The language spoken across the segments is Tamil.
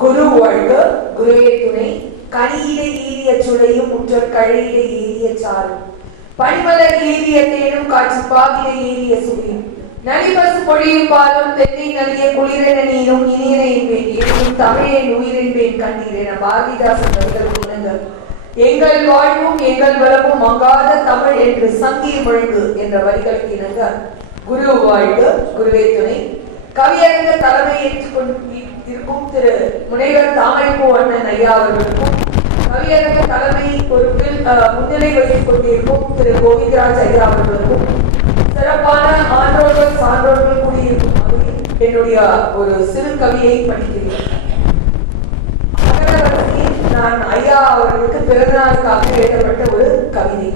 குரு வாழ்க குருவே துணை. கனியிலே ஈரிய சுளையும் முற்றற் கழையிலே ஈரிய சாரும். பனிமலர் ஈரிய தேனும் காட்சி பாகிலே ஈரிய சுவையும். நலிபசு பொழியும் பாலும் தென்னை நலிய குளிரென நீரும் இனியன என்பேன் எனும் தமிழேன் உயிரென்பேன் கண்ணீர் என பாரதிதாசன் வரிகள் இணங்க எங்கள் வாழ்வும் எங்கள் வளமும் மங்காத தமிழ் என்று சங்கீர் முழங்கு என்ற வரிகளுக்கு இணங்க குரு வாழ்க குருவே துணை. கவியரங்க தலைமை ஏற்றுக் கொண்டு இருக்கும் திரு முனைவர் தாமரைப்பூ அண்ணன் ஐயா அவர்களுக்கும் கவியரங்க தலைமை பொறுப்பில் முன்னிலை வைத்துக் கொண்டிருக்கும் திரு கோவிந்தராஜ் ஐயா அவர்களுக்கும் சிறப்பான ஆன்றோர்கள் சான்றோர்கள் கூடியிருக்கும் வகையில் என்னுடைய ஒரு சிறு கவியை படிக்கிறேன். நான் ஐயா அவர்களுக்கு பிறந்தநாளுக்காக எழுதப்பட்ட ஒரு கவிதை.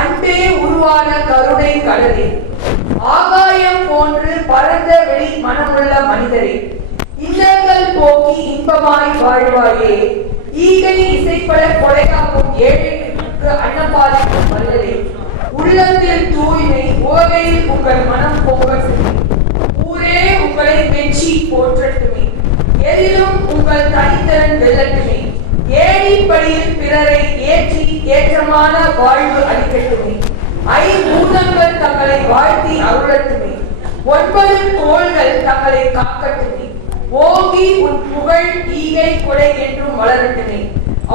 அன்பே உருவான கருணை கடலில் மனமுள்ள மனிதரே இல்லங்கள் போக்கி இன்பமாய் வாழ்வாயே ஈகை இசைப்பட கொலையாகும் ஏழைகளுக்கு அன்னபாதிக்கும் வல்லரே உள்ளத்தில் தூய்மை உவகையில் உங்கள் மனம் போக ஊரே உங்களை வெற்றி போற்றட்டுமே எதிலும் உங்கள் தனித்திறன் வெல்லட்டுமே ஏழிப்படியில் பிறரை ஏற்றி ஏற்றமான வாழ்வு அளிக்கட்டுமே. ஐ பூதங்கள் காக்கட்டுமே ஓங்கி உன் புகழ் ஈகை கொடை என்றும் வளரட்டுமே.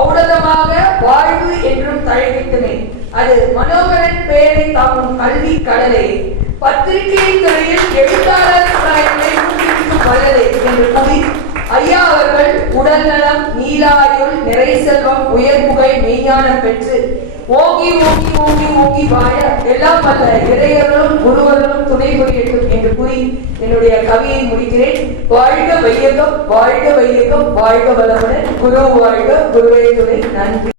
ஔடதமாக வாழ்வு என்றும் தழைக்கட்டுமே. அது மனோகரன் பெயரை தாங்கும் கல்வி கடலே. பத்திரிகை துறையில் எழுத்தாளர் சமுதாயத்தை ஊக்குவிக்கும் வல்லதே என்று கூறி ஐயா அவர்கள் உடல்நலம் நீலாயுள் நிறை செல்வம் உயர்புகை மெய்ஞானம் பெற்று ஓங்கி ஓங்கி ஓங்கி ஓங்கி வாழ எல்லாம் வல்ல இறையர்களும் குருவர்களும் துணை புரியட்டும். கூறி என்னுடைய கவியை முடிக்கிறேன். வாழ்க வையகம் வாழ்க வையகம் வாழ்க வளமுடன். குரு வாழ்க குருவை துணை நன்றி.